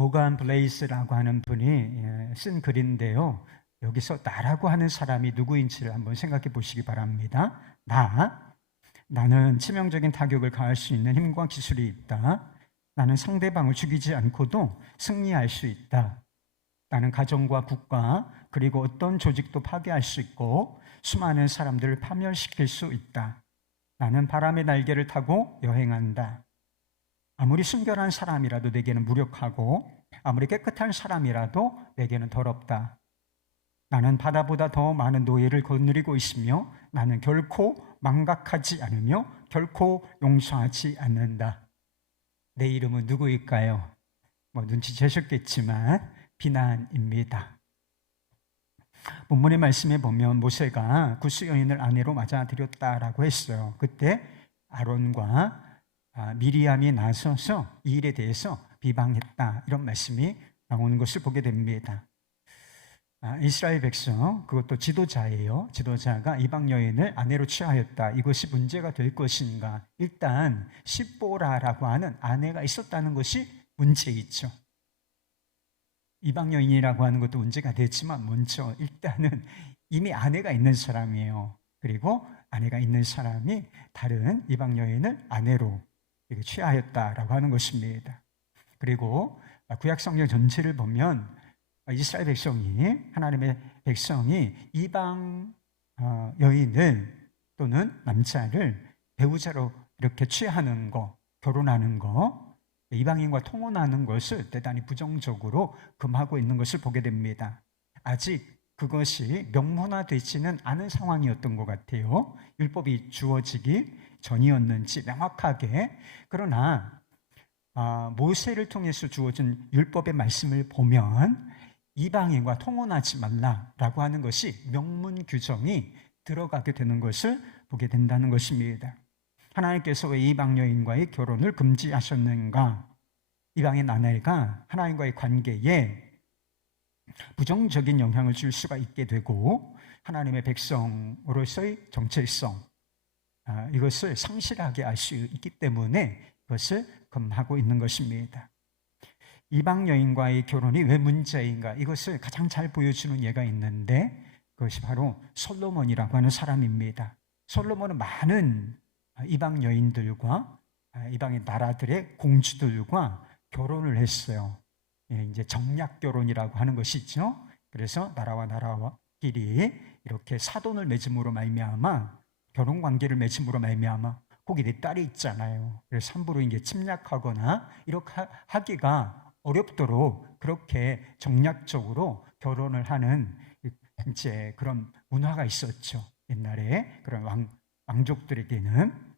모간 블레이스라고 하는 분이 쓴 글인데요. 여기서 나라고 하는 사람이 누구인지를 한번 생각해 보시기 바랍니다. 나는 치명적인 타격을 가할 수 있는 힘과 기술이 있다. 나는 상대방을 죽이지 않고도 승리할 수 있다. 나는 가정과 국가 그리고 어떤 조직도 파괴할 수 있고 수많은 사람들을 파멸시킬 수 있다. 나는 바람의 날개를 타고 여행한다. 아무리 순결한 사람이라도 내게는 무력하고 아무리 깨끗한 사람이라도 내게는 더럽다. 나는 바다보다 더 많은 노예를 거느리고 있으며 나는 결코 망각하지 않으며 결코 용서하지 않는다. 내 이름은 누구일까요? 눈치채셨겠지만 비난입니다. 본문의 말씀에 보면 모세가 구스 여인을 아내로 맞아들였다라고 했어요. 그때 아론과 미리암이 나서서 이 일에 대해서 비방했다, 이런 말씀이 나오는 것을 보게 됩니다. 이스라엘 백성, 그것도 지도자예요. 지도자가 이방 여인을 아내로 취하였다. 이것이 문제가 될 것인가? 일단 십보라라고 하는 아내가 있었다는 것이 문제있죠. 이방 여인이라고 하는 것도 문제가 됐지만 먼저 일단은 이미 아내가 있는 사람이에요. 그리고 아내가 있는 사람이 다른 이방 여인을 아내로 취하였다라고 하는 것입니다. 그리고 구약 성경 전체를 보면 이스라엘 백성이, 하나님의 백성이 이방 여인을 또는 남자를 배우자로 이렇게 취하는 거, 결혼하는 거, 이방인과 통혼하는 것을 대단히 부정적으로 금하고 있는 것을 보게 됩니다. 아직 그것이 명문화되지는 않은 상황이었던 것 같아요. 율법이 주어지기 전이었는지 명확하게. 그러나 모세를 통해서 주어진 율법의 말씀을 보면 이방인과 통혼하지 말라라고 하는 것이 명문 규정이 들어가게 되는 것을 보게 된다는 것입니다. 하나님께서 왜 이방 여인과의 결혼을 금지하셨는가? 이방인 아내가 하나님과의 관계에 부정적인 영향을 줄 수가 있게 되고 하나님의 백성으로서의 정체성, 이것을 상실하게 할 수 있기 때문에 그것을 금하고 있는 것입니다. 이방 여인과의 결혼이 왜 문제인가? 이것을 가장 잘 보여주는 예가 있는데 그것이 바로 솔로몬이라고 하는 사람입니다. 솔로몬은 많은 이방 여인들과 이방의 나라들의 공주들과 결혼을 했어요. 이제 정략 결혼이라고 하는 것이죠. 그래서 나라와 나라끼리 이렇게 사돈을 맺음으로 말미암아, 결혼 관계를 맺음으로 말미암아 거기 내 딸이 있잖아요. 그래서 함부로 이제 침략하거나 이렇게 하기가 어렵도록 그렇게 정략적으로 결혼을 하는 이제 그런 문화가 있었죠. 옛날에 그런 왕족들에게는.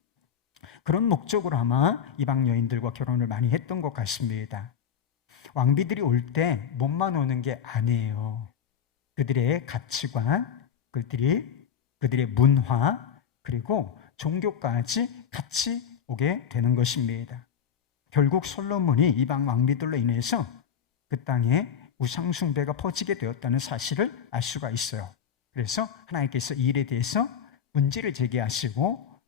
그런 목적으로 아마 이방 여인들과 결혼을 많이 했던 것 같습니다. 왕비들이 올 때 몸만 오는 게 아니에요. 그들의 가치관, 그들의 문화, 그리고 종교까지 같이 오게 되는 것입니다. 결국 솔로몬이 이방 왕비들로 인해서 그 땅에 우상숭배가 퍼지게 되었다는 사실을 알 수가 있어요. 그래서 하나님께서 이 일에 대해서 문제를 제기하시고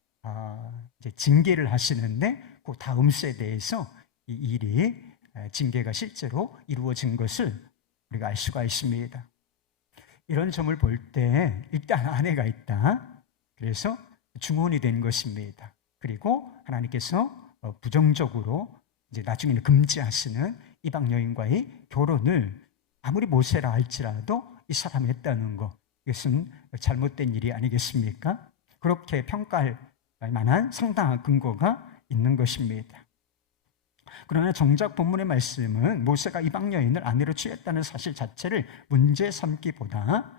이제 징계를 하시는데 그 다음 세대에서 이 일이 징계가 실제로 이루어진 것을 우리가 알 수가 있습니다. 이런 점을 볼 때 일단 아내가 있다. 그래서 중혼이 된 것입니다. 그리고 하나님께서 부정적으로 이제 나중에는 금지하시는 이방 여인과의 결혼을 아무리 모세라 할지라도 이 사람이 했다는 것, 이것은 잘못된 일이 아니겠습니까? 그렇게 평가할 만한 상당한 근거가 있는 것입니다. 그러나 정작 본문의 말씀은 모세가 이방 여인을 아내로 취했다는 사실 자체를 문제 삼기보다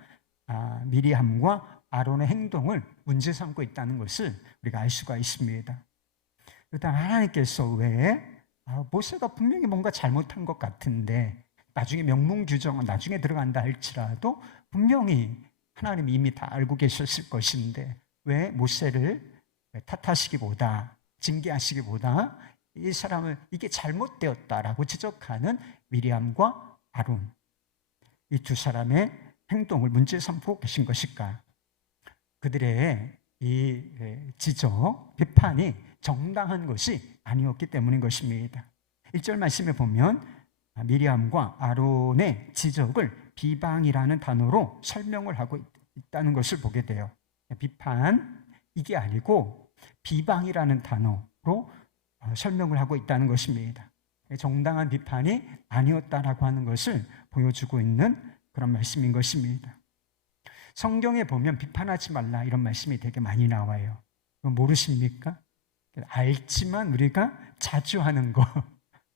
미리암과 아론의 행동을 문제 삼고 있다는 것을 우리가 알 수가 있습니다. 일단 하나님께서 왜 모세가 분명히 뭔가 잘못한 것 같은데 나중에 명문 규정은 나중에 들어간다 할지라도 분명히 하나님이 이미 다 알고 계셨을 것인데 왜 모세를 탓하시기보다, 징계하시기보다 이 사람을 이게 잘못되었다라고 지적하는 미리암과 아론, 이 두 사람의 행동을 문제 삼고 계신 것일까? 그들의 이 지적, 비판이 정당한 것이 아니었기 때문인 것입니다. 1절 말씀에 보면 미리암과 아론의 지적을 비방이라는 단어로 설명을 하고 있다는 것을 보게 돼요. 비판, 이게 아니고 비방이라는 단어로 설명을 하고 있다는 것입니다. 정당한 비판이 아니었다라고 하는 것을 보여주고 있는 그런 말씀인 것입니다. 성경에 보면 비판하지 말라 이런 말씀이 되게 많이 나와요. 모르십니까? 알지만 우리가 자주 하는 거,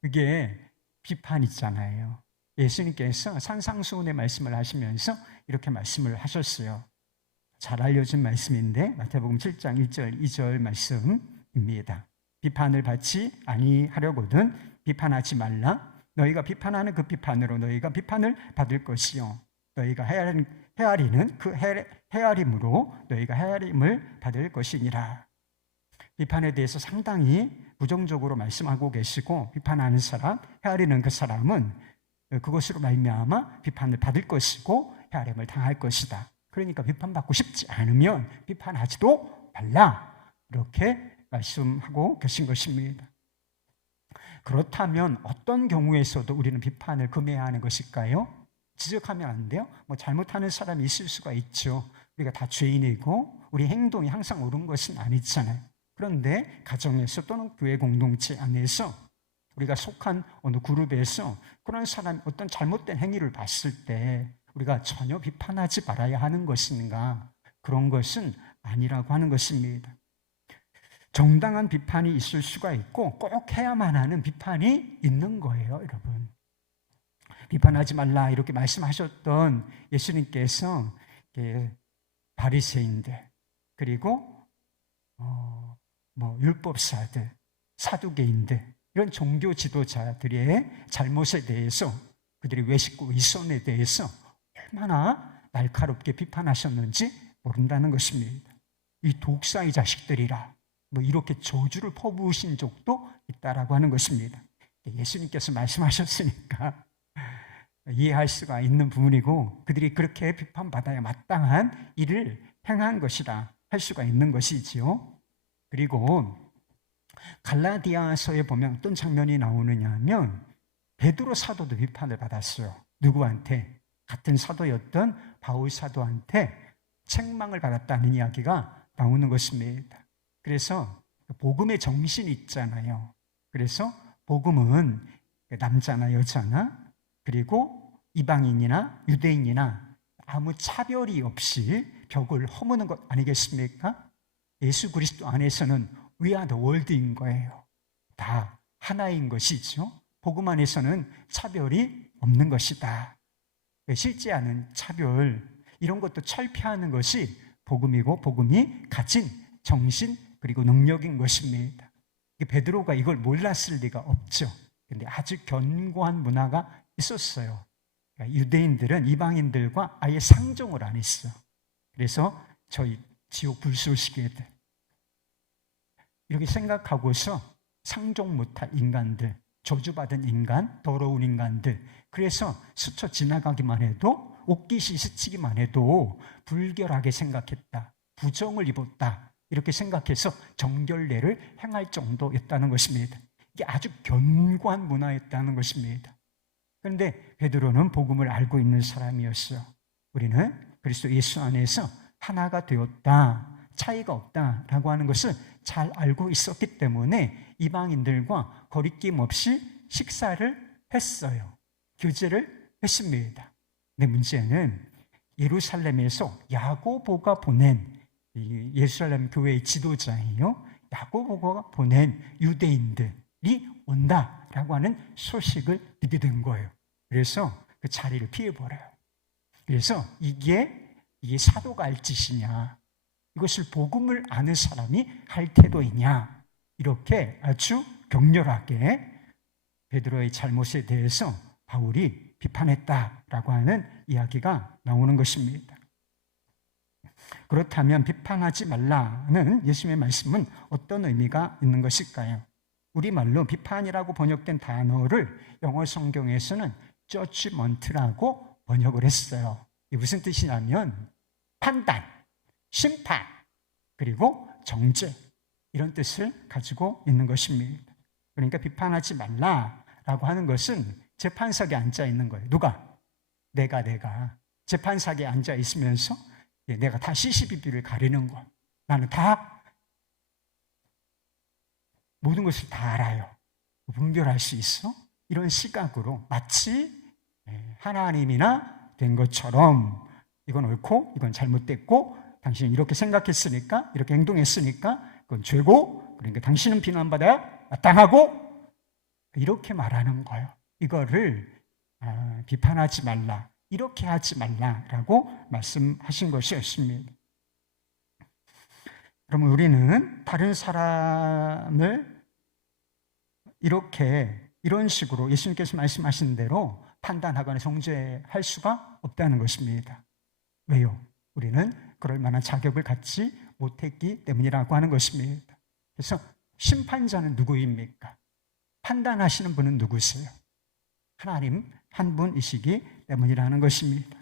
그게 비판이잖아요. 예수님께서 산상수훈의 말씀을 하시면서 이렇게 말씀을 하셨어요. 잘 알려진 말씀인데 마태복음 7장 1절 2절 말씀입니다. 비판을 받지 아니하려거든 비판하지 말라. 너희가 비판하는 그 비판으로 너희가 비판을 받을 것이요 너희가 헤아리는 그 헤아림으로 너희가 헤아림을 받을 것이니라. 비판에 대해서 상당히 부정적으로 말씀하고 계시고, 비판하는 사람, 헤아리는 그 사람은 그것으로 말미암아 비판을 받을 것이고 헤아림을 당할 것이다. 그러니까 비판받고 싶지 않으면 비판하지도 말라, 이렇게 말씀하고 계신 것입니다. 그렇다면 어떤 경우에서도 우리는 비판을 금해야 하는 것일까요? 지적하면 안 돼요? 잘못하는 사람이 있을 수가 있죠. 우리가 다 죄인이고 우리 행동이 항상 옳은 것은 아니잖아요. 그런데 가정에서 또는 교회 공동체 안에서 우리가 속한 어느 그룹에서 그런 사람이 어떤 잘못된 행위를 봤을 때 우리가 전혀 비판하지 말아야 하는 것인가? 그런 것은 아니라고 하는 것입니다. 정당한 비판이 있을 수가 있고 꼭 해야만 하는 비판이 있는 거예요, 여러분. 비판하지 말라 이렇게 말씀하셨던 예수님께서 바리새인들 그리고 율법사들, 사두개인들, 이런 종교 지도자들의 잘못에 대해서, 그들의 외식과 위선에 대해서 얼마나 날카롭게 비판하셨는지 모른다는 것입니다. 이 독사의 자식들이라 이렇게 저주를 퍼부으신 적도 있다라고 하는 것입니다. 예수님께서 말씀하셨으니까 이해할 수가 있는 부분이고, 그들이 그렇게 비판받아야 마땅한 일을 행한 것이다 할 수가 있는 것이지요. 그리고 갈라디아서에 보면 어떤 장면이 나오느냐 하면 베드로 사도도 비판을 받았어요. 누구한테? 같은 사도였던 바울 사도한테 책망을 받았다는 이야기가 나오는 것입니다. 그래서 복음의 정신이 있잖아요. 그래서 복음은 남자나 여자나 그리고 이방인이나 유대인이나 아무 차별이 없이 벽을 허무는 것 아니겠습니까? 예수 그리스도 안에서는 We are the world인 거예요. 다 하나인 것이죠. 복음 안에서는 차별이 없는 것이다. 실제 않은 차별, 이런 것도 철폐하는 것이 복음이고 복음이 가진 정신 그리고 능력인 것입니다. 베드로가 이걸 몰랐을 리가 없죠. 그런데 아주 견고한 문화가 있었어요. 유대인들은 이방인들과 아예 상종을 안 했어. 그래서 저희 지옥 불쏘시개들 이렇게 생각하고서 상종 못할 인간들, 저주받은 인간, 더러운 인간들, 그래서 스쳐 지나가기만 해도, 옷깃이 스치기만 해도 불결하게 생각했다, 부정을 입었다, 이렇게 생각해서 정결례를 행할 정도였다는 것입니다. 이게 아주 견고한 문화였다는 것입니다. 그런데 베드로는 복음을 알고 있는 사람이었어요. 우리는 그리스도 예수 안에서 하나가 되었다, 차이가 없다라고 하는 것을 잘 알고 있었기 때문에 이방인들과 거리낌 없이 식사를 했어요. 교제를 했습니다. 근데 문제는 예루살렘에서 야고보가 보낸, 예루살렘 교회의 지도자예요. 야고보가 보낸 유대인들이 온다라고 하는 소식을 듣게 된 거예요. 그래서 그 자리를 피해버려요. 그래서 이게 사도가 할 짓이냐, 이것을 복음을 아는 사람이 할 태도이냐, 이렇게 아주 격렬하게 베드로의 잘못에 대해서 바울이 비판했다라고 하는 이야기가 나오는 것입니다. 그렇다면 비판하지 말라는 예수님의 말씀은 어떤 의미가 있는 것일까요? 우리말로 비판이라고 번역된 단어를 영어 성경에서는 judgment라고 번역을 했어요. 이게 무슨 뜻이냐면 판단, 심판, 그리고 정죄, 이런 뜻을 가지고 있는 것입니다. 그러니까 비판하지 말라라고 하는 것은 재판석에 앉아 있는 거예요. 누가? 내가 재판석에 앉아 있으면서 내가 다 CCTV를 가리는 거. 나는 다 모든 것을 다 알아요. 분별할 수 있어? 이런 시각으로 마치 하나님이나 된 것처럼 이건 옳고 이건 잘못됐고 당신은 이렇게 생각했으니까 이렇게 행동했으니까 그건 죄고 그러니까 당신은 비난받아야 마땅하고 이렇게 말하는 거예요. 이거를 비판하지 말라, 이렇게 하지 말라라고 말씀하신 것이었습니다. 그러면 우리는 다른 사람을 이런 식으로 예수님께서 말씀하신 대로 판단하거나 정죄할 수가 없다는 것입니다. 왜요? 우리는 그럴 만한 자격을 갖지 못했기 때문이라고 하는 것입니다. 그래서 심판자는 누구입니까? 판단하시는 분은 누구세요? 하나님 한 분이시기 때문이라는 것입니다.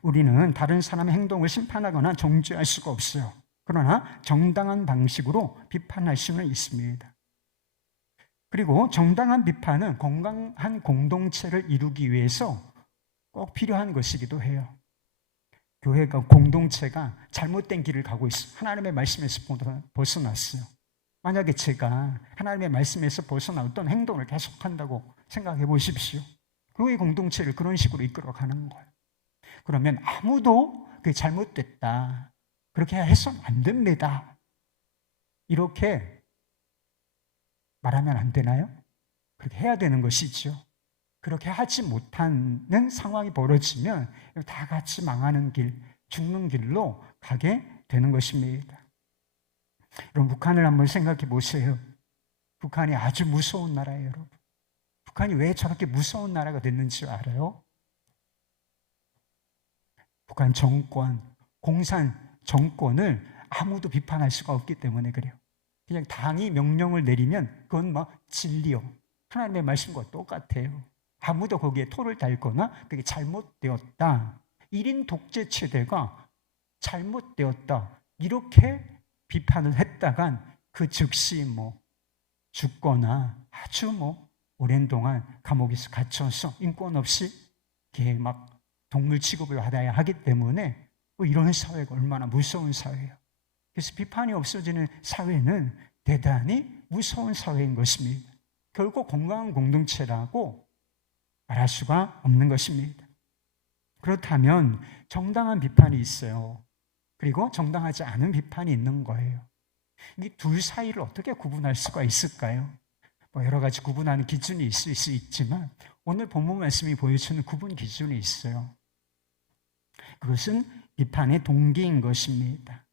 우리는 다른 사람의 행동을 심판하거나 정죄할 수가 없어요. 그러나 정당한 방식으로 비판할 수는 있습니다. 그리고 정당한 비판은 건강한 공동체를 이루기 위해서 꼭 필요한 것이기도 해요. 교회가, 공동체가 잘못된 길을 가고 있어요. 하나님의 말씀에서 벗어났어요. 만약에 제가 하나님의 말씀에서 벗어나 어떤 행동을 계속한다고 생각해 보십시오. 교회 공동체를 그런 식으로 이끌어가는 거예요. 그러면 아무도 그게 잘못됐다, 그렇게 해서는 안 됩니다, 이렇게 말하면 안 되나요? 그렇게 해야 되는 것이죠. 그렇게 하지 못하는 상황이 벌어지면 다 같이 망하는 길, 죽는 길로 가게 되는 것입니다. 여러분, 북한을 한번 생각해 보세요. 북한이 아주 무서운 나라예요, 여러분. 북한이 왜 저렇게 무서운 나라가 됐는지 알아요? 북한 정권, 공산 정권을 아무도 비판할 수가 없기 때문에 그래요. 그냥 당이 명령을 내리면 그건 막 진리요, 하나님의 말씀과 똑같아요. 아무도 거기에 토를 달거나 그게 잘못되었다, 1인 독재 체제가 잘못되었다, 이렇게 비판을 했다간 그 즉시 죽거나 아주 오랜 동안 감옥에서 갇혀서 인권 없이 이렇게 막 동물 취급을 받아야 하기 때문에 이런 사회가 얼마나 무서운 사회예요. 그래서 비판이 없어지는 사회는 대단히 무서운 사회인 것입니다. 결국 건강한 공동체라고 말할 수가 없는 것입니다. 그렇다면 정당한 비판이 있어요. 그리고 정당하지 않은 비판이 있는 거예요. 이 둘 사이를 어떻게 구분할 수가 있을까요? 여러 가지 구분하는 기준이 있을 수 있지만 오늘 본문 말씀이 보여주는 구분 기준이 있어요. 그것은 비판의 동기인 것입니다.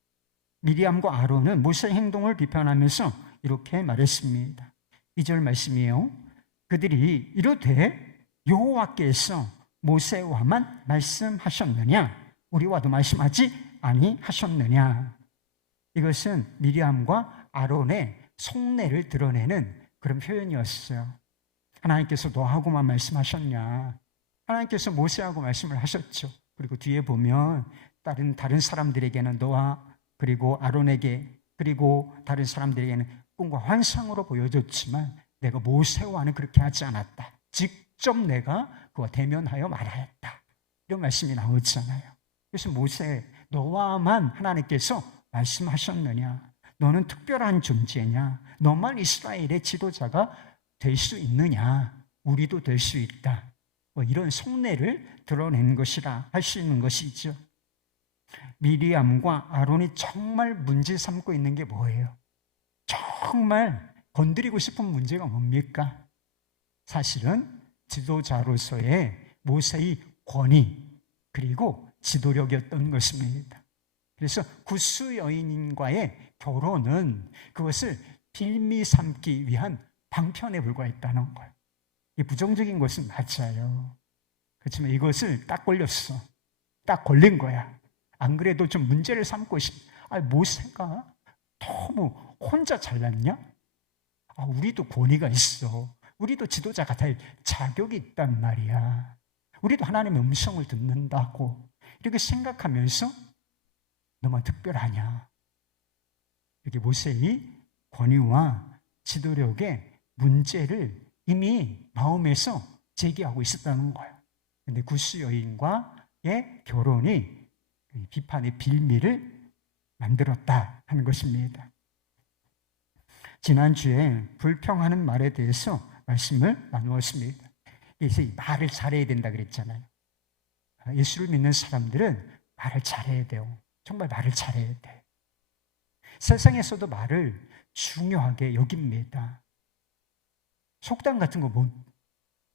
미리암과 아론은 모세의 행동을 비판하면서 이렇게 말했습니다. 2절 말씀이에요. 그들이 이르되 여호와께서 모세와만 말씀하셨느냐, 우리와도 말씀하지 아니하셨느냐. 이것은 미리암과 아론의 속내를 드러내는 그런 표현이었어요. 하나님께서 너하고만 말씀하셨냐? 하나님께서 모세하고 말씀을 하셨죠. 그리고 뒤에 보면 다른 사람들에게는 너와 그리고 아론에게 그리고 다른 사람들에게는 꿈과 환상으로 보여줬지만 내가 모세와는 그렇게 하지 않았다. 직접 내가 그와 대면하여 말하였다. 이런 말씀이 나오잖아요. 그래서 모세, 너와만 하나님께서 말씀하셨느냐? 너는 특별한 존재냐? 너만 이스라엘의 지도자가 될 수 있느냐? 우리도 될 수 있다. 이런 속내를 드러낸 것이라 할 수 있는 것이죠. 미리암과 아론이 정말 문제 삼고 있는 게 뭐예요? 정말 건드리고 싶은 문제가 뭡니까? 사실은 지도자로서의 모세의 권위 그리고 지도력이었던 것입니다. 그래서 구스 여인과의 결혼은 그것을 빌미 삼기 위한 방편에 불과했다는 거예요. 이게 부정적인 것은 맞아요. 그렇지만 이것을 딱 걸렸어. 딱 걸린 거야. 안 그래도 좀 문제를 삼고 모세가 너무 혼자 잘났냐? 우리도 권위가 있어. 우리도 지도자가 될 자격이 있단 말이야. 우리도 하나님의 음성을 듣는다고 이렇게 생각하면서 너만 특별하냐? 이렇게 모세의 권위와 지도력의 문제를 이미 마음에서 제기하고 있었다는 거예요. 근데 구스 여인과의 결혼이 비판의 빌미를 만들었다 하는 것입니다. 지난주에 불평하는 말에 대해서 말씀을 나누었습니다. 그래서 말을 잘해야 된다 그랬잖아요. 예수를 믿는 사람들은 말을 잘해야 돼요. 정말 말을 잘해야 돼. 세상에서도 말을 중요하게 여깁니다. 속담 같은 거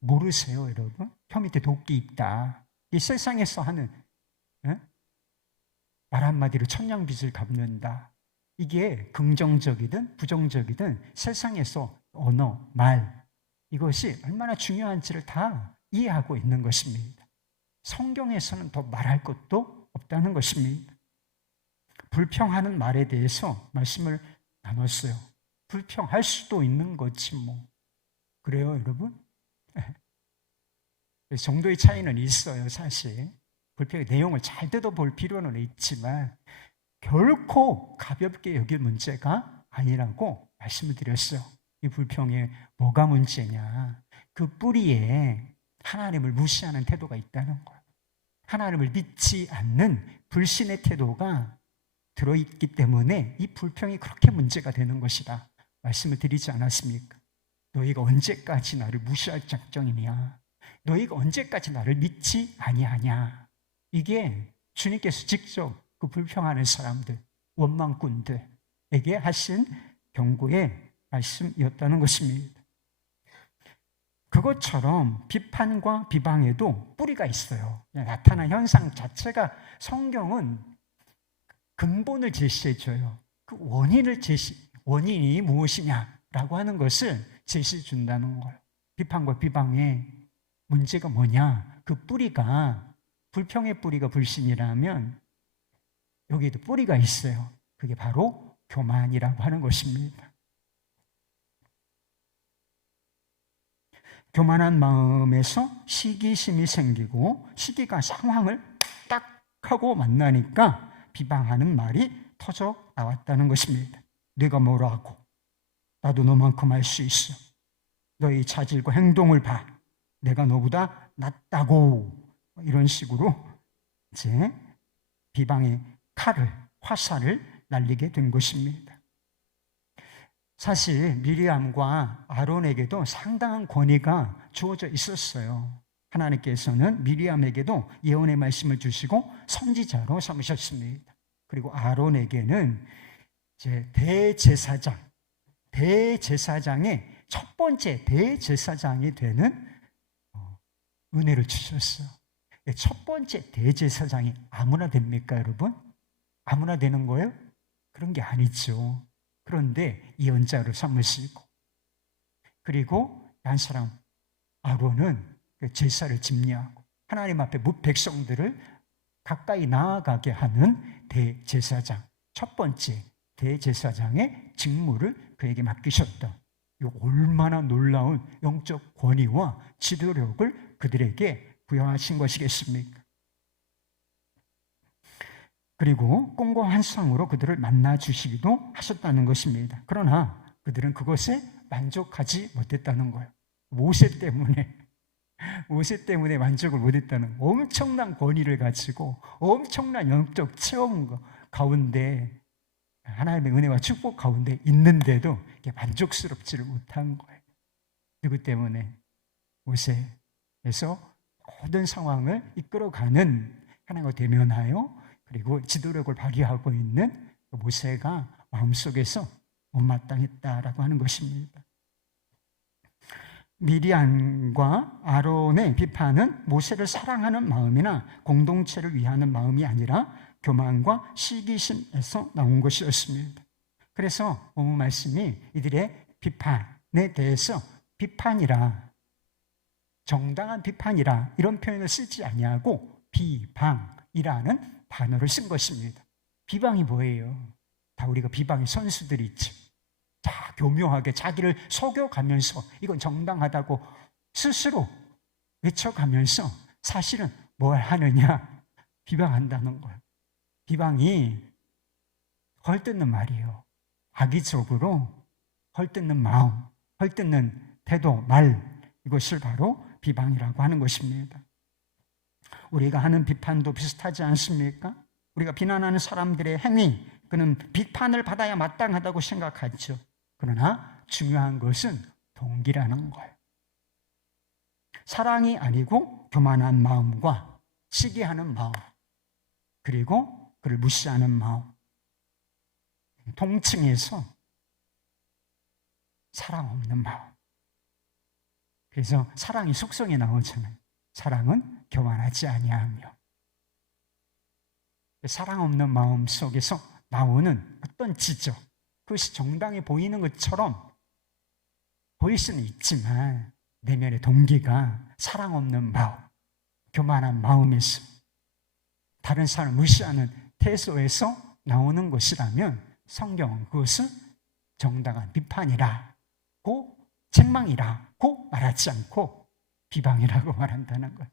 모르세요, 여러분? 혀 밑에 도끼 있다. 이 세상에서 하는 말 한마디로 천냥빚을 갚는다. 이게 긍정적이든 부정적이든 세상에서 언어, 말, 이것이 얼마나 중요한지를 다 이해하고 있는 것입니다. 성경에서는 더 말할 것도 없다는 것입니다. 불평하는 말에 대해서 말씀을 나눴어요. 불평할 수도 있는 거지 뭐. 그래요, 여러분? 정도의 차이는 있어요, 사실. 불평의 내용을 잘 뜯어볼 필요는 있지만 결코 가볍게 여길 문제가 아니라고 말씀을 드렸어요. 이 불평에 뭐가 문제냐? 그 뿌리에 하나님을 무시하는 태도가 있다는 거예요. 하나님을 믿지 않는 불신의 태도가 들어있기 때문에 이 불평이 그렇게 문제가 되는 것이다 말씀을 드리지 않았습니까? 너희가 언제까지 나를 무시할 작정이냐? 너희가 언제까지 나를 믿지 아니하냐? 이게 주님께서 직접 그 불평하는 사람들, 원망꾼들에게 하신 경고의 말씀이었다는 것입니다. 그것처럼 비판과 비방에도 뿌리가 있어요. 나타난 현상 자체가 성경은 근본을 제시해줘요. 그 원인이 무엇이냐라고 하는 것을 제시해 준다는 거예요. 비판과 비방의 문제가 뭐냐? 그 뿌리가, 불평의 뿌리가 불신이라면 여기에도 뿌리가 있어요. 그게 바로 교만이라고 하는 것입니다. 교만한 마음에서 시기심이 생기고 시기가 상황을 딱 하고 만나니까 비방하는 말이 터져 나왔다는 것입니다. 네가 뭐라고? 나도 너만큼 알 수 있어. 너의 자질과 행동을 봐. 내가 너보다 낫다고. 이런 식으로 이제 비방의 칼을, 화살을 날리게 된 것입니다. 사실 미리암과 아론에게도 상당한 권위가 주어져 있었어요. 하나님께서는 미리암에게도 예언의 말씀을 주시고 선지자로 삼으셨습니다. 그리고 아론에게는 이제 대제사장의 첫 번째 대제사장이 되는 은혜를 주셨어요. 첫 번째 대제사장이 아무나 됩니까, 여러분? 아무나 되는 거예요? 그런 게 아니죠. 그런데 예언자로 삼으시고, 그리고 한 사람 아론은 제사를 집례하고 하나님 앞에 백성들을 가까이 나아가게 하는 대제사장, 첫 번째 대제사장의 직무를 그에게 맡기셨다. 이 얼마나 놀라운 영적 권위와 지도력을 그들에게 부여하신 것이겠습니까? 그리고 꿈과 환상으로 그들을 만나 주시기도 하셨다는 것입니다. 그러나 그들은 그것에 만족하지 못했다는 거예요. 모세 때문에 만족을 못했다는, 엄청난 권위를 가지고 엄청난 영적 체험 가운데, 하나님의 은혜와 축복 가운데 있는데도 이게 만족스럽지를 못한 거예요. 그것 때문에 모세에서 모든 상황을 이끌어가는 하나님과 대면하여 그리고 지도력을 발휘하고 있는 모세가 마음속에서 못마땅했다라고 하는 것입니다. 미리암과 아론의 비판은 모세를 사랑하는 마음이나 공동체를 위하는 마음이 아니라 교만과 시기심에서 나온 것이었습니다. 그래서 본문 말씀이 이들의 비판에 대해서 비판이라, 정당한 비판이라 이런 표현을 쓰지 아니하고 비방이라는 단어를 쓴 것입니다. 비방이 뭐예요? 다 우리가 비방의 선수들이 있죠. 다 교묘하게 자기를 속여가면서 이건 정당하다고 스스로 외쳐가면서 사실은 뭘 하느냐? 비방한다는 거예요. 비방이 헐뜯는 말이에요. 악의적으로 헐뜯는 마음, 헐뜯는 태도, 말, 이것을 바로 비방이라고 하는 것입니다. 우리가 하는 비판도 비슷하지 않습니까? 우리가 비난하는 사람들의 행위, 그는 비판을 받아야 마땅하다고 생각하죠. 그러나 중요한 것은 동기라는 거예요. 사랑이 아니고 교만한 마음과 시기하는 마음, 그리고 그를 무시하는 마음, 통칭해서 사랑 없는 마음. 그래서 사랑이 속성에 나오잖아요. 사랑은 교만하지 아니하며. 사랑 없는 마음 속에서 나오는 어떤 지적, 그것이 정당해 보이는 것처럼 보일 수는 있지만 내면의 동기가 사랑 없는 마음, 교만한 마음에서, 다른 사람을 무시하는 태도에서 나오는 것이라면 성경은 그것을 정당한 비판이라고, 책망이라고 말하지 않고 비방이라고 말한다는 거예요.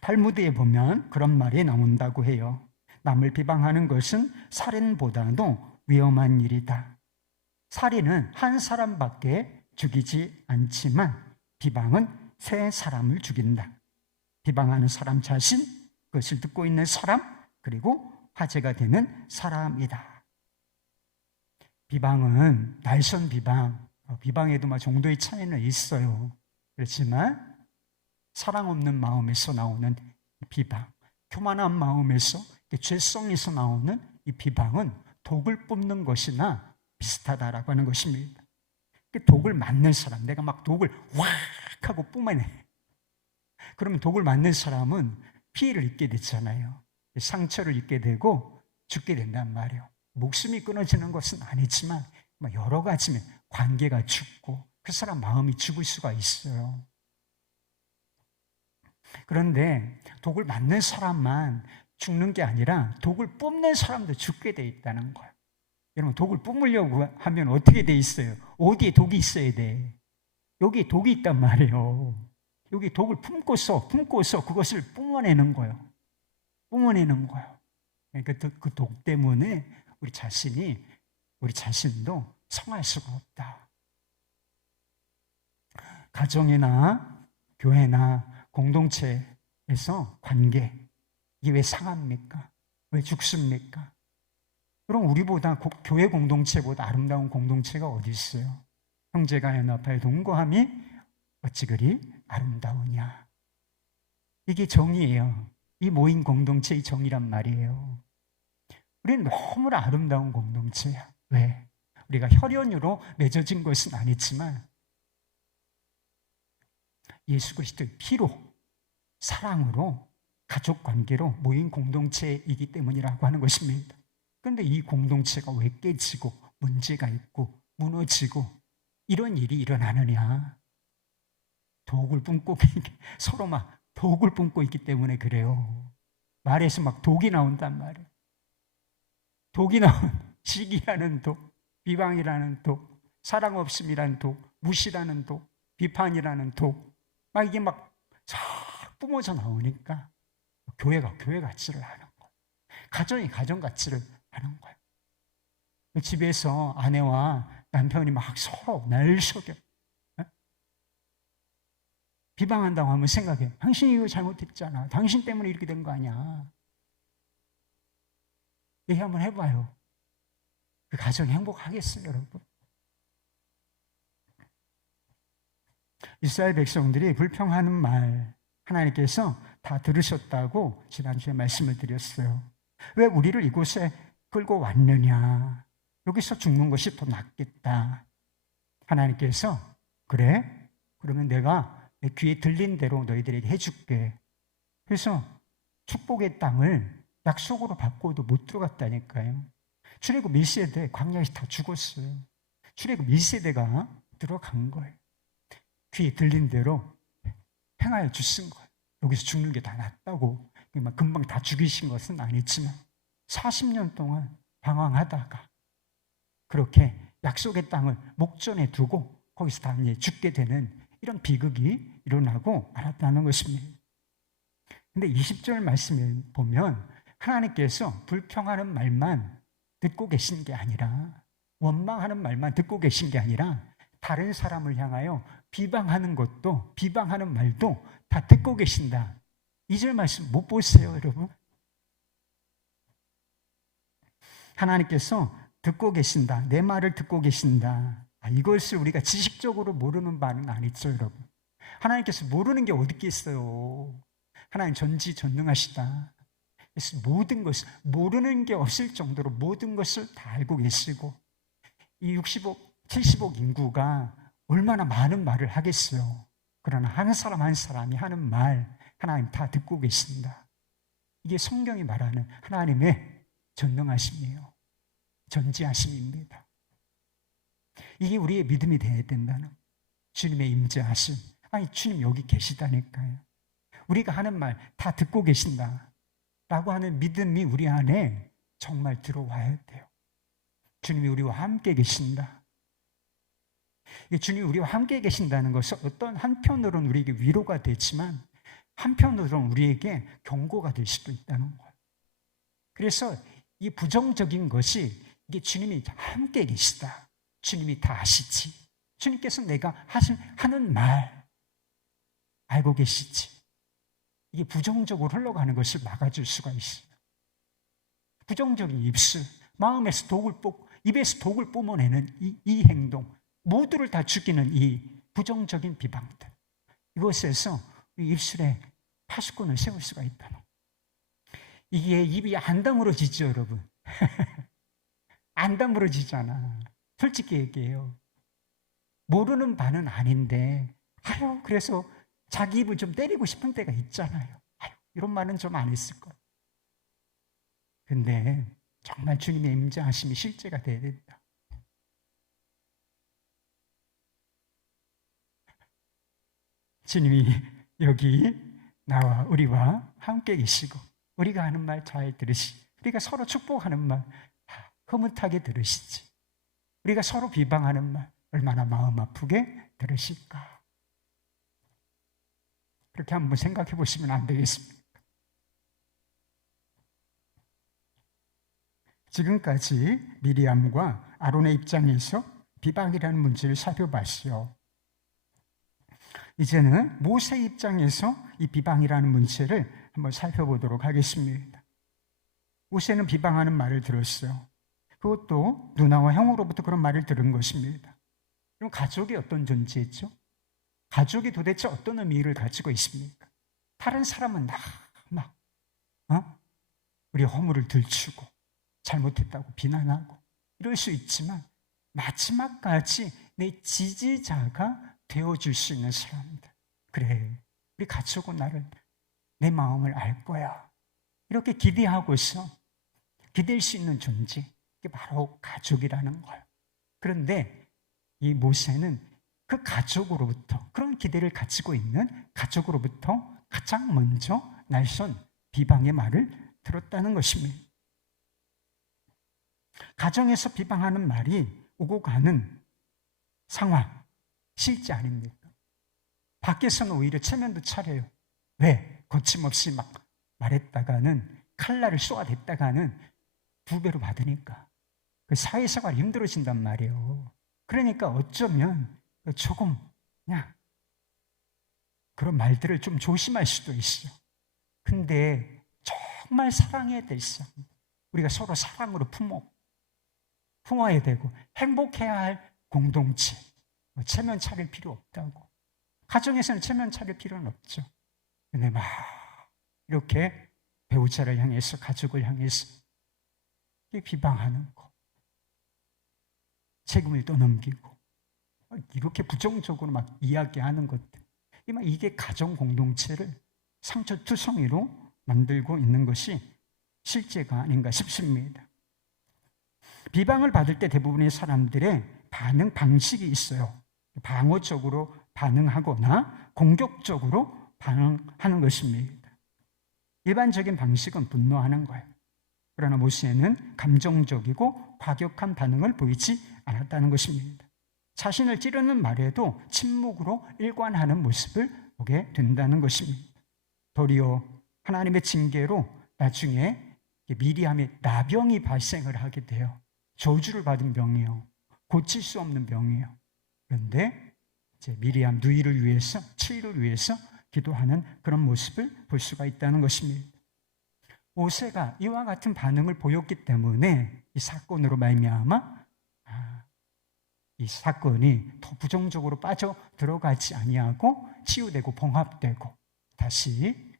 탈무드에 보면 그런 말이 나온다고 해요. 남을 비방하는 것은 살인보다도 위험한 일이다. 살인은 한 사람밖에 죽이지 않지만 비방은 세 사람을 죽인다. 비방하는 사람 자신, 그것을 듣고 있는 사람, 그리고 화제가 되는 사람이다. 비방은 날선 비방, 비방에도 정도의 차이는 있어요. 그렇지만 사랑 없는 마음에서 나오는 비방, 교만한 마음에서, 죄성에서 나오는 이 비방은 독을 뿜는 것이나 비슷하다라고 하는 것입니다. 독을 맞는 사람, 내가 막 독을 확 하고 뿜어내. 그러면 독을 맞는 사람은 피해를 입게 되잖아요. 상처를 입게 되고 죽게 된단 말이에요. 목숨이 끊어지는 것은 아니지만 여러 가지면 관계가 죽고 그 사람 마음이 죽을 수가 있어요. 그런데 독을 맞는 사람만 죽는 게 아니라 독을 뿜는 사람도 죽게 돼 있다는 거예요. 여러분, 독을 뿜으려고 하면 어떻게 돼 있어요? 어디에 독이 있어야 돼? 여기에 독이 있단 말이에요. 여기 독을 품고서 그것을 뿜어내는 거예요. 뿜어내는 거예요. 그러니까 그 독 때문에 우리 자신도 성할 수가 없다. 가정이나 교회나 공동체에서 관계, 이게 왜 상합니까? 왜 죽습니까? 그럼 우리보다 교회 공동체보다 아름다운 공동체가 어디 있어요? 형제가 연합하여 동거함이 어찌 그리 아름다우냐. 이게 정의예요. 이 모인 공동체의 정의란 말이에요. 우리는 너무나 아름다운 공동체야. 왜? 우리가 혈연으로 맺어진 것은 아니지만 예수 그리스도의 피로, 사랑으로, 가족 관계로 모인 공동체이기 때문이라고 하는 것입니다. 그런데 이 공동체가 왜 깨지고 문제가 있고 무너지고 이런 일이 일어나느냐? 독을 뿜고 서로 막 독을 뿜고 있기 때문에 그래요. 말에서 막 독이 나온단 말이에요. 독이 나온 시기라는 독, 비방이라는 독, 사랑 없음이라는 독, 무시라는 독, 비판이라는 독, 막 이게 막 싹 뿜어져 나오니까 교회가 교회 가치를 하는 거예요. 가정이 가정 가치를 하는 거예요. 집에서 아내와 남편이 막 서로 날 속여 비방한다고 하면 생각해. 당신이 이거 잘못했잖아. 당신 때문에 이렇게 된 거 아니야. 얘기 한번 해봐요. 그 가정이 행복하겠어요, 여러분? 이스라엘 백성들이 불평하는 말 하나님께서 다 들으셨다고 지난주에 말씀을 드렸어요. 왜 우리를 이곳에 끌고 왔느냐? 여기서 죽는 것이 더 낫겠다. 하나님께서 그래? 그러면 내가 내 귀에 들린 대로 너희들에게 해줄게. 그래서 축복의 땅을 약속으로 받고도 못 들어갔다니까요. 출애굽 1세대 광야에서 다 죽었어요. 출애굽 1세대가 들어간 거예요. 귀에 들린 대로 행하여 주신 거예요. 여기서 죽는 게 다 낫다고. 금방 다 죽이신 것은 아니지만 40년 동안 방황하다가 그렇게 약속의 땅을 목전에 두고 거기서 다 이제 죽게 되는 이런 비극이 일어나고 말았다는 것입니다. 근데 20절 말씀을 보면 하나님께서 불평하는 말만 듣고 계신 게 아니라, 원망하는 말만 듣고 계신 게 아니라 다른 사람을 향하여 비방하는 것도, 비방하는 말도 다 듣고 계신다. 2절 말씀 못 보세요, 여러분? 하나님께서 듣고 계신다. 내 말을 듣고 계신다. 이것을 우리가 지식적으로 모르는 바는 아니죠, 여러분. 하나님께서 모르는 게 어디 있겠어요. 하나님 전지전능하시다. 그래서 모든 것을, 모르는 게 없을 정도로 모든 것을 다 알고 계시고, 이 60억, 70억 인구가 얼마나 많은 말을 하겠어요. 그러나 한 사람 한 사람이 하는 말 하나님 다 듣고 계신다. 이게 성경이 말하는 하나님의 전능하심이에요. 전지하심입니다. 이게 우리의 믿음이 되어야 된다는, 주님의 임재하심. 아니, 주님 여기 계시다니까요. 우리가 하는 말 다 듣고 계신다 라고 하는 믿음이 우리 안에 정말 들어와야 돼요. 주님이 우리와 함께 계신다. 주님이 우리와 함께 계신다는 것은 어떤 한편으로는 우리에게 위로가 되지만 한편으로는 우리에게 경고가 될 수도 있다는 거예요. 그래서 이 부정적인 것이, 이게 주님이 함께 계시다, 주님이 다 아시지, 주님께서 내가 하는 말 알고 계시지, 이게 부정적으로 흘러가는 것을 막아줄 수가 있어요. 부정적인 입술, 마음에서 입에서 독을 뿜어내는 이 행동, 모두를 다 죽이는 이 부정적인 비방들, 이것에서 이 입술에 파수꾼을 세울 수가 있다는, 이게 입이 안 다물어지죠, 여러분. 안 다물어지잖아. 솔직히 얘기해요. 모르는 바는 아닌데, 그래서 자기 입을 좀 때리고 싶은 때가 있잖아요. 이런 말은 좀 안 했을 거예요. 근데 정말 주님의 임재하심이 실제가 돼야 된다. 주님이 여기 나와 우리와 함께 계시고, 우리가 하는 말 잘 우리가 서로 축복하는 말 흐뭇하게 들으시지, 우리가 서로 비방하는 말 얼마나 마음 아프게 들으실까. 그렇게 한번 생각해 보시면 안 되겠습니까? 지금까지 미리암과 아론의 입장에서 비방이라는 문제를 살펴봤어요. 이제는 모세 입장에서 이 비방이라는 문제를 한번 살펴보도록 하겠습니다. 모세는 비방하는 말을 들었어요. 그것도 누나와 형으로부터 그런 말을 들은 것입니다. 그럼 가족이 어떤 존재였죠? 가족이 도대체 어떤 의미를 가지고 있습니까? 다른 사람은 막 우리 허물을 들추고 잘못했다고 비난하고 이럴 수 있지만, 마지막까지 내 지지자가 되어줄 수 있는 사람들, 그래, 우리 가족은 내 마음을 알 거야, 이렇게 기대하고서 기댈 수 있는 존재, 이게 바로 가족이라는 거예요. 그런데 이 모세는 그 가족으로부터, 그런 기대를 가지고 있는 가족으로부터 가장 먼저 날선 비방의 말을 들었다는 것입니다. 가정에서 비방하는 말이 오고 가는 상황, 실제 아닙니까? 밖에서는 오히려 체면도 차려요. 왜? 거침없이 막 말했다가는, 칼날을 쏘아댔다가는 2배로 받으니까 그 사회생활이 힘들어진단 말이에요. 그러니까 어쩌면 조금 그냥 그런 말들을 좀 조심할 수도 있어요. 근데 정말 사랑해야 될 사람, 우리가 서로 사랑으로 품어야 되고 행복해야 할 공동체, 체면 차릴 필요 없다고. 가정에서는 체면 차릴 필요는 없죠. 근데 막 이렇게 배우자를 향해서, 가족을 향해서 비방하는 거, 책임을 떠넘기고 이렇게 부정적으로 막 이야기하는 것들, 이게 가정 공동체를 상처투성이로 만들고 있는 것이 실제가 아닌가 싶습니다. 비방을 받을 때 대부분의 사람들의 반응 방식이 있어요. 방어적으로 반응하거나 공격적으로 반응하는 것입니다. 일반적인 방식은 분노하는 거예요. 그러나 모세는 감정적이고 과격한 반응을 보이지 않았다는 것입니다. 자신을 찌르는 말에도 침묵으로 일관하는 모습을 보게 된다는 것입니다. 도리어 하나님의 징계로 나중에 미리암의 나병이 발생을 하게 돼요. 저주를 받은 병이에요. 고칠 수 없는 병이에요. 그런데 이제 미리암 누이를 위해서, 치유를 위해서 기도하는 그런 모습을 볼 수가 있다는 것입니다. 모세가 이와 같은 반응을 보였기 때문에 이 사건으로 말미암아 이 사건이 더 부정적으로 빠져 들어가지 아니하고 치유되고 봉합되고 다시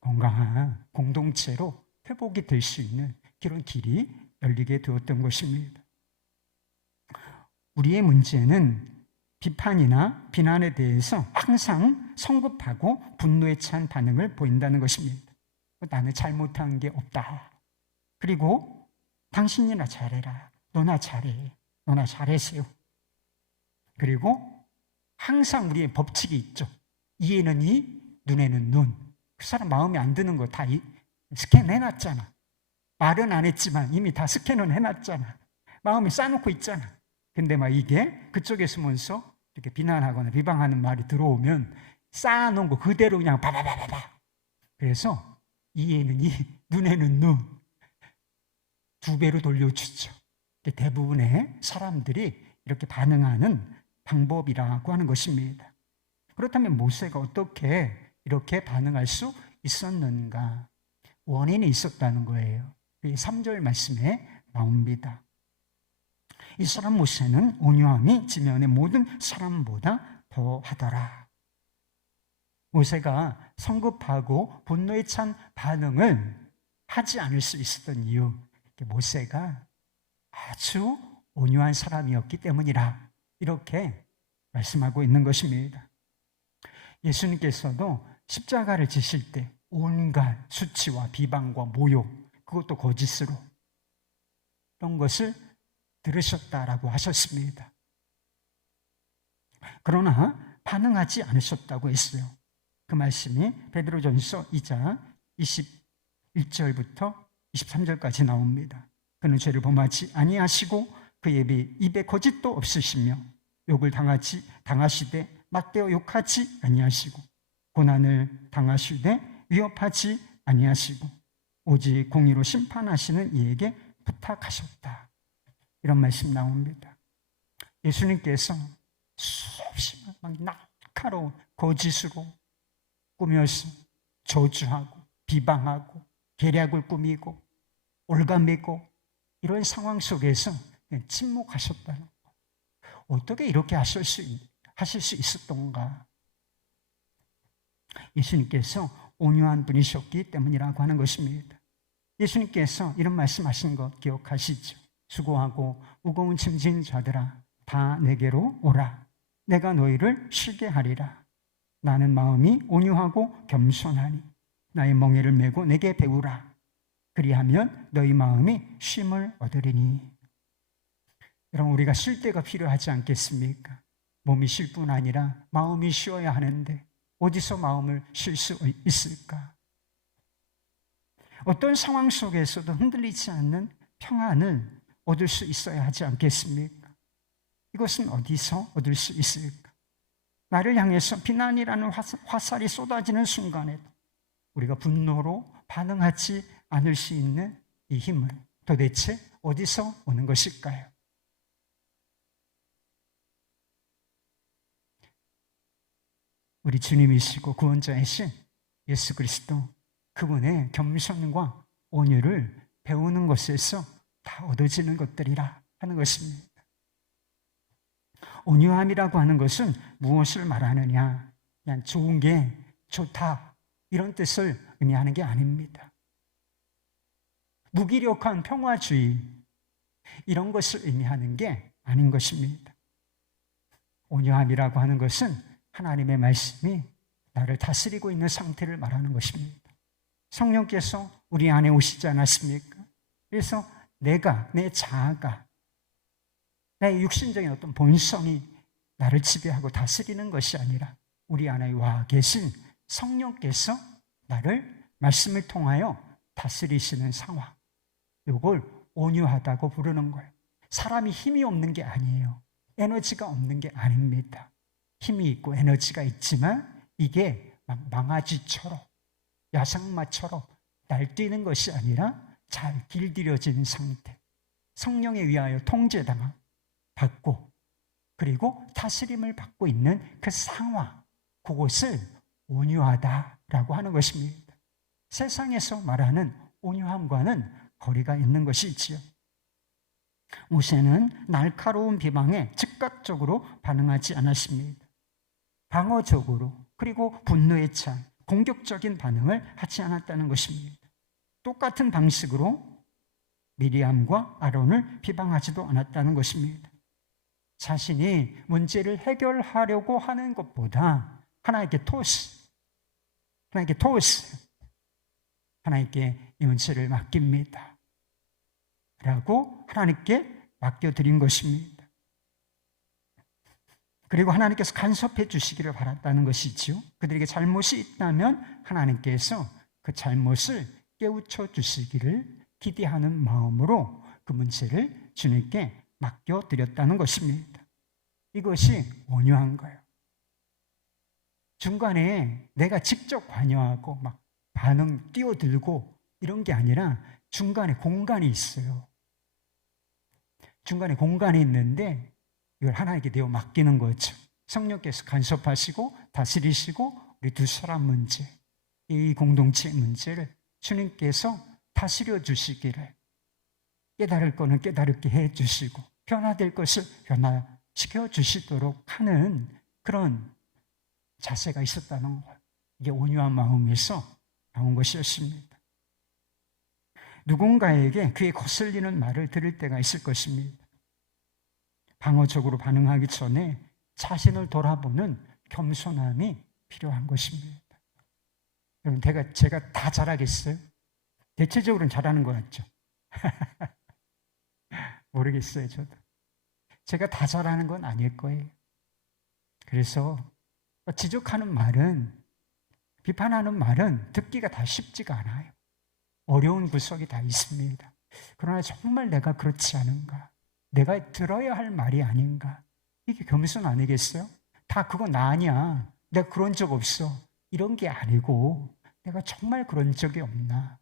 건강한 공동체로 회복이 될 수 있는 그런 길이 열리게 되었던 것입니다. 우리의 문제는 비판이나 비난에 대해서 항상 성급하고 분노에 찬 반응을 보인다는 것입니다. 나는 잘못한 게 없다. 그리고 당신이나 잘해라. 너나 잘해. 너나 잘하세요. 그리고 항상 우리의 법칙이 있죠. 이에는 이, 눈에는 눈. 그 사람 마음에 안 드는 거 다 스캔해놨잖아. 말은 안 했지만 이미 다 스캔은 해놨잖아. 마음에 쌓아놓고 있잖아. 근데 막 이게 그쪽에 서면서 이렇게 비난하거나 비방하는 말이 들어오면 쌓아놓은 거 그대로 그냥 바바바바바. 그래서 이에는 이, 눈에는 눈. 두 배로 돌려주죠. 대부분의 사람들이 이렇게 반응하는 방법이라고 하는 것입니다. 그렇다면 모세가 어떻게 이렇게 반응할 수 있었는가? 원인이 있었다는 거예요. 3절 말씀에 나옵니다. 이 사람 모세는 온유함이 지면의 모든 사람보다 더하더라. 모세가 성급하고 분노에 찬 반응을 하지 않을 수 있었던 이유, 모세가 아주 온유한 사람이었기 때문이라 이렇게 말씀하고 있는 것입니다. 예수님께서도 십자가를 지실 때 온갖 수치와 비방과 모욕, 그것도 거짓으로 이런 것을 들으셨다라고 하셨습니다. 그러나 반응하지 않으셨다고 했어요. 그 말씀이 베드로전서 2장 21절부터 23절까지 나옵니다. 그는 죄를 범하지 아니하시고 그의 입에 거짓도 없으시며 욕을 당하시되 맞대어 욕하지 아니하시고 고난을 당하시되 위협하지 아니하시고 오직 공의로 심판하시는 이에게 부탁하셨다. 이런 말씀 나옵니다. 예수님께서 수없이 날카로운 거짓으로 꾸며서 저주하고 비방하고 계략을 꾸미고 올가매고 이런 상황 속에서 그냥 침묵하셨다는 거. 어떻게 이렇게 하실 수 있었던가? 예수님께서 온유한 분이셨기 때문이라고 하는 것입니다. 예수님께서 이런 말씀하신 것 기억하시죠? 수고하고 무거운 짐진 자들아 다 내게로 오라. 내가 너희를 쉬게 하리라. 나는 마음이 온유하고 겸손하니 나의 멍에를 메고 내게 배우라. 그리하면 너희 마음이 쉼을 얻으리니. 여러분, 우리가 쉴 때가 필요하지 않겠습니까? 몸이 쉴 뿐 아니라 마음이 쉬어야 하는데 어디서 마음을 쉴 수 있을까? 어떤 상황 속에서도 흔들리지 않는 평안을 얻을 수 있어야 하지 않겠습니까? 이것은 어디서 얻을 수 있을까? 나를 향해서 비난이라는 화살이 쏟아지는 순간에도 우리가 분노로 반응하지 않을 수 있는 이 힘은 도대체 어디서 오는 것일까요? 우리 주님이시고 구원자이신 예수 그리스도, 그분의 겸손과 온유를 배우는 것에서 다 얻어지는 것들이라 하는 것입니다. 온유함이라고 하는 것은 무엇을 말하느냐? 그냥 좋은 게 좋다 이런 뜻을 의미하는 게 아닙니다. 무기력한 평화주의 이런 것을 의미하는 게 아닌 것입니다. 온유함이라고 하는 것은 하나님의 말씀이 나를 다스리고 있는 상태를 말하는 것입니다. 성령께서 우리 안에 오시지 않았습니까? 그래서 내 자아가, 내 육신적인 어떤 본성이 나를 지배하고 다스리는 것이 아니라 우리 안에 와 계신 성령께서 나를 말씀을 통하여 다스리시는 상황, 이걸 온유하다고 부르는 거예요. 사람이 힘이 없는 게 아니에요. 에너지가 없는 게 아닙니다. 힘이 있고 에너지가 있지만 이게 망아지처럼 야생마처럼 날뛰는 것이 아니라 잘 길들여진 상태, 성령에 의하여 통제당하고 받고 그리고 다스림을 받고 있는 그 상황, 그것을 온유하다라고 하는 것입니다. 세상에서 말하는 온유함과는 거리가 있는 것이지요. 모세는 날카로운 비방에 즉각적으로 반응하지 않았습니다. 방어적으로, 그리고 분노에 찬 공격적인 반응을 하지 않았다는 것입니다. 똑같은 방식으로 미리암과 아론을 비방하지도 않았다는 것입니다. 자신이 문제를 해결하려고 하는 것보다 하나님께 하나님께 이 문제를 맡깁니다 라고 하나님께 맡겨드린 것입니다. 그리고 하나님께서 간섭해 주시기를 바랐다는 것이지요. 그들에게 잘못이 있다면 하나님께서 그 잘못을 깨우쳐 주시기를 기대하는 마음으로 그 문제를 주님께 맡겨드렸다는 것입니다. 이것이 온유한 거예요. 중간에 내가 직접 관여하고 막 반응 뛰어들고 이런 게 아니라 중간에 공간이 있어요. 중간에 공간이 있는데 이걸 하나님께 내어 맡기는 거죠. 성령께서 간섭하시고 다스리시고 우리 두 사람 문제, 이 공동체 문제를 주님께서 다스려 주시기를, 깨달을 거는 깨달게 해 주시고 변화될 것을 변화시켜 주시도록 하는 그런 자세가 있었다는 거예요. 이게 온유한 마음에서 나온 것이었습니다. 누군가에게 그의 거슬리는 말을 들을 때가 있을 것입니다. 방어적으로 반응하기 전에 자신을 돌아보는 겸손함이 필요한 것입니다. 여러분, 제가 다 잘하겠어요? 대체적으로는 잘하는 것 같죠? 모르겠어요, 저도. 제가 다 잘하는 건 아닐 거예요. 그래서 지적하는 말은, 비판하는 말은 듣기가 다 쉽지가 않아요. 어려운 구석이 다 있습니다. 그러나 정말 내가 그렇지 않은가? 내가 들어야 할 말이 아닌가? 이게 겸손 아니겠어요? 다 그거 나 아니야. 내가 그런 적 없어. 이런 게 아니고 내가 정말 그런 적이 없나?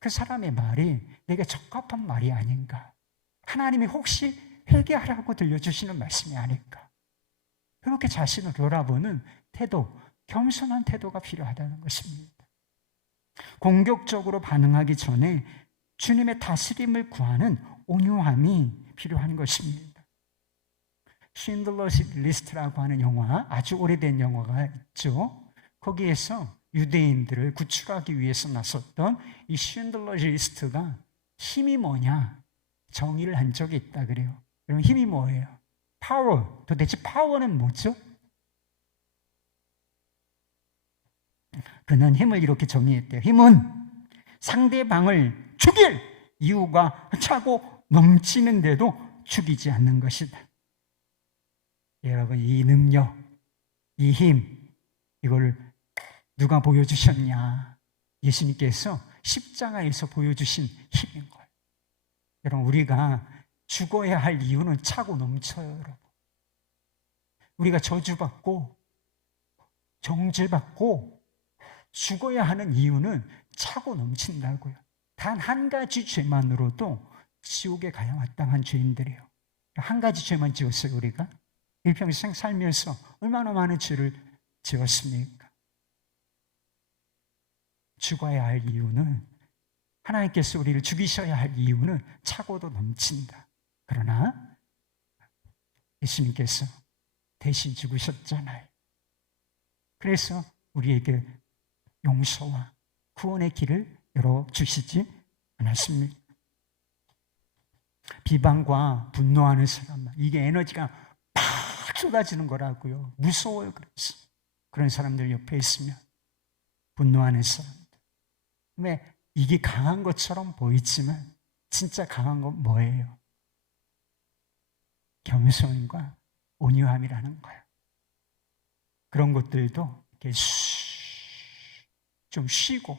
그 사람의 말이 내게 적합한 말이 아닌가? 하나님이 혹시 회개하라고 들려주시는 말씀이 아닐까? 그렇게 자신을 돌아보는 태도, 겸손한 태도가 필요하다는 것입니다. 공격적으로 반응하기 전에 주님의 다스림을 구하는 온유함이 필요한 것입니다. 쉰들러스 리스트라고 하는 영화, 아주 오래된 영화가 있죠. 거기에서 유대인들을 구출하기 위해서 나섰던 이 쉰들러스 리스트가 힘이 뭐냐? 정의를 한 적이 있다 그래요. 여러분, 힘이 뭐예요? 파워. 도대체 파워는 뭐죠? 그는 힘을 이렇게 정의했대요. 힘은 상대방을 죽일 이유가 차고 넘치는데도 죽이지 않는 것이다. 여러분, 이 능력, 이 힘, 이걸 누가 보여주셨냐? 예수님께서 십자가에서 보여주신 힘인 거예요. 여러분, 우리가 죽어야 할 이유는 차고 넘쳐요, 여러분. 우리가 저주받고 정죄받고 죽어야 하는 이유는 차고 넘친다고요. 단 한 가지 죄만으로도 지옥에 가야 마땅한 죄인들이에요. 한 가지 죄만 지었어요, 우리가. 일평생 살면서 얼마나 많은 죄를 지었습니까? 죽어야 할 이유는, 하나님께서 우리를 죽이셔야 할 이유는 차고도 넘친다. 그러나 예수님께서 대신 죽으셨잖아요. 그래서 우리에게 용서와 구원의 길을 열어주시지 않았습니까? 비방과 분노하는 사람, 이게 에너지가 팍 쏟아지는 거라고요. 무서워요. 그래서 그런 사람들 옆에 있으면, 분노하는 사람들, 왜 이게 강한 것처럼 보이지만 진짜 강한 건 뭐예요? 겸손과 온유함이라는 거예요. 그런 것들도 이렇게 좀 쉬고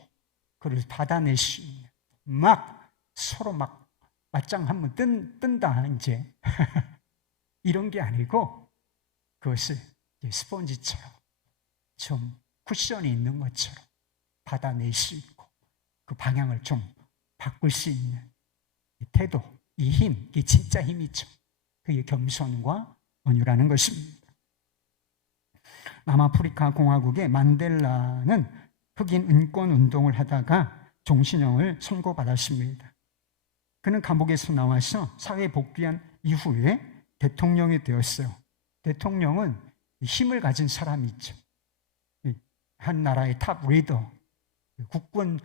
그걸 받아낼 수 있는, 막 서로 막 맞짱 한번 뜬다 이제 이런 게 아니고, 그것을 스펀지처럼 좀 쿠션이 있는 것처럼 받아낼 수 있고 그 방향을 좀 바꿀 수 있는 이 태도, 이 힘, 이게 진짜 힘이죠. 그게 겸손과 온유라는 것입니다. 남아프리카 공화국의 만델라는 흑인 인권 운동을 하다가 종신형을 선고받았습니다. 그는 감옥에서 나와서 사회에 복귀한 이후에 대통령이 되었어요. 대통령은 힘을 가진 사람이죠. 한 나라의 탑 리더, 국군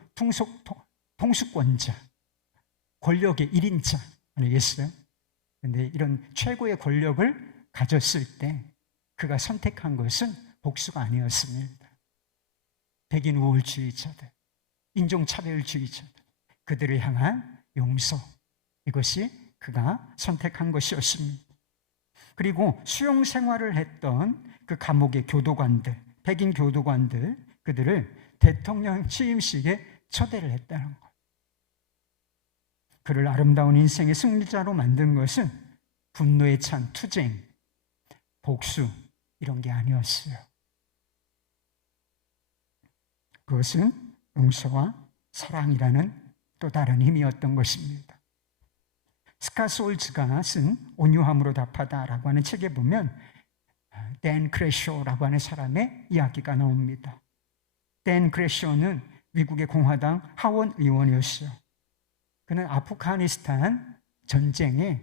통수권자, 권력의 1인자 아니겠어요? 그런데 이런 최고의 권력을 가졌을 때 그가 선택한 것은 복수가 아니었습니다. 백인 우월주의자들, 인종차별주의자들, 그들을 향한 용서, 이것이 그가 선택한 것이었습니다. 그리고 수용 생활을 했던 그 감옥의 교도관들, 백인 교도관들, 그들을 대통령 취임식에 초대를 했다는 것. 그를 아름다운 인생의 승리자로 만든 것은 분노에 찬 투쟁, 복수, 이런 게 아니었어요. 그것은 용서와 사랑이라는 또 다른 힘이었던 것입니다. 스카솔즈가 쓴 온유함으로 답하다라고 하는 책에 보면 댄 크래쇼라고 하는 사람의 이야기가 나옵니다. 댄 크래쇼는 미국의 공화당 하원 의원이었어요. 그는 아프가니스탄 전쟁에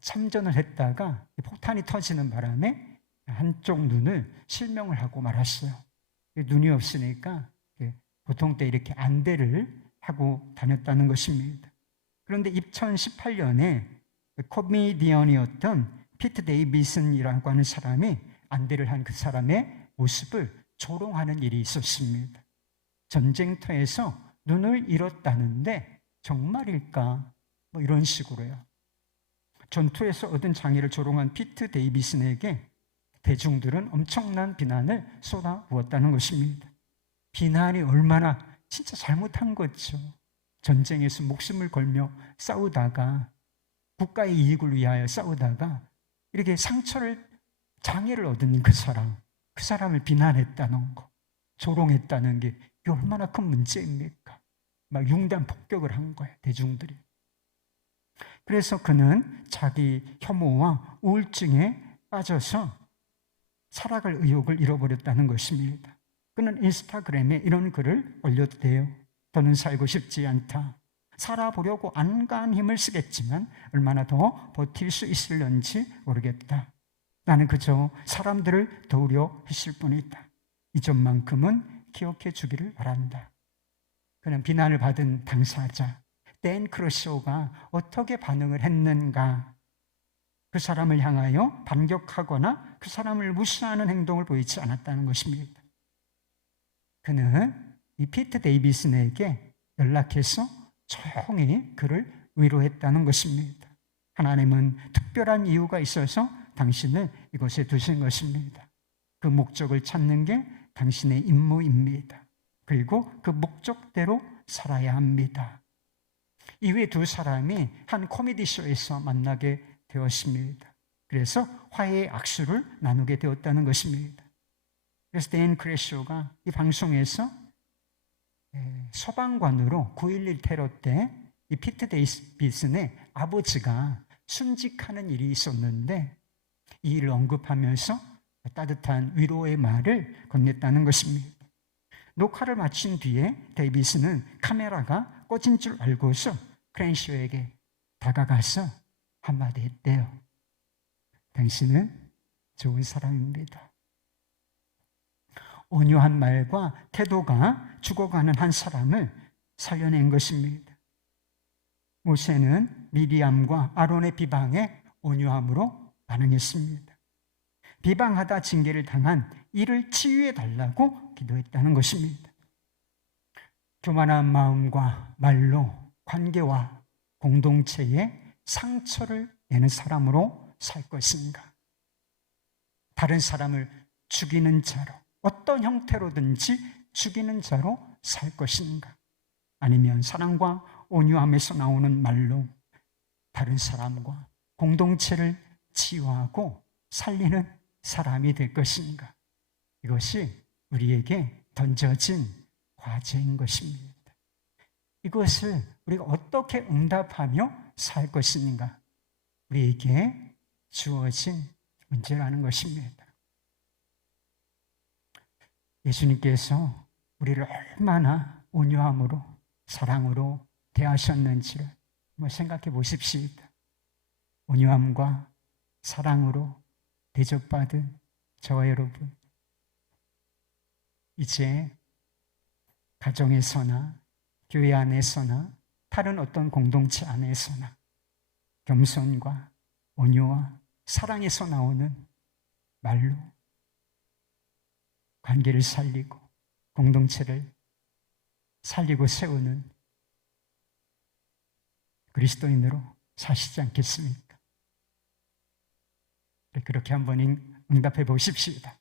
참전을 했다가 폭탄이 터지는 바람에 한쪽 눈을 실명을 하고 말았어요. 눈이 없으니까 보통 때 이렇게 안대를 하고 다녔다는 것입니다. 그런데 2018년에 코미디언이었던 피트 데이비슨이라고 하는 사람이 안대를 한 그 사람의 모습을 조롱하는 일이 있었습니다. 전쟁터에서 눈을 잃었다는데 정말일까? 뭐 이런 식으로요. 전투에서 얻은 장애를 조롱한 피트 데이비슨에게 대중들은 엄청난 비난을 쏟아부었다는 것입니다. 비난이 얼마나 진짜 잘못한 거죠. 전쟁에서 목숨을 걸며 싸우다가 국가의 이익을 위하여 싸우다가 이렇게 장애를 얻은 그 사람을 비난했다는 거, 조롱했다는 게 이게 얼마나 큰 문제입니까? 막 융단 폭격을 한 거예요, 대중들이. 그래서 그는 자기 혐오와 우울증에 빠져서 살아갈 의욕을 잃어버렸다는 것입니다. 그는 인스타그램에 이런 글을 올렸대요. 더는 살고 싶지 않다. 살아보려고 안간 힘을 쓰겠지만 얼마나 더 버틸 수 있을런지 모르겠다. 나는 그저 사람들을 도우려 했을 뿐이다. 이 점만큼은 기억해 주기를 바란다. 그는 비난을 받은 당사자 댄 크러쇼가 어떻게 반응을 했는가? 그 사람을 향하여 반격하거나 그 사람을 무시하는 행동을 보이지 않았다는 것입니다. 그는 이 피트 데이비슨에게 연락해서 조용히 그를 위로했다는 것입니다. 하나님은 특별한 이유가 있어서 당신을 이곳에 두신 것입니다. 그 목적을 찾는 게 당신의 임무입니다. 그리고 그 목적대로 살아야 합니다. 이후에 두 사람이 한 코미디 쇼에서 만나게 되었습니다. 그래서 화해의 악수를 나누게 되었다는 것입니다. 그래서 댄 크래쇼가 이 방송에서 소방관으로 9.11 테러 때 이 피트 데이비슨의 아버지가 순직하는 일이 있었는데 이 일을 언급하면서 따뜻한 위로의 말을 건넸다는 것입니다. 녹화를 마친 뒤에 데이비슨은 카메라가 꺼진 줄 알고서 크래쇼에게 다가가서 한마디 했대요. 당신은 좋은 사람입니다. 온유한 말과 태도가 죽어가는 한 사람을 살려낸 것입니다. 모세는 미리암과 아론의 비방에 온유함으로 반응했습니다. 비방하다 징계를 당한 이를 치유해 달라고 기도했다는 것입니다. 교만한 마음과 말로 관계와 공동체에 상처를 내는 사람으로 살 것인가? 다른 사람을 죽이는 자로, 어떤 형태로든지 죽이는 자로 살 것인가? 아니면 사랑과 온유함에서 나오는 말로 다른 사람과 공동체를 치유하고 살리는 사람이 될 것인가? 이것이 우리에게 던져진 과제인 것입니다. 이것을 우리가 어떻게 응답하며 살 것인가? 우리에게 주어진 문제라는 것입니다. 예수님께서 우리를 얼마나 온유함으로 사랑으로 대하셨는지를 한번 생각해 보십시오. 온유함과 사랑으로 대접받은 저와 여러분, 이제 가정에서나 교회 안에서나 다른 어떤 공동체 안에서나 겸손과 온유와 사랑에서 나오는 말로 관계를 살리고 공동체를 살리고 세우는 그리스도인으로 사시지 않겠습니까? 그렇게 한번 응답해 보십시다.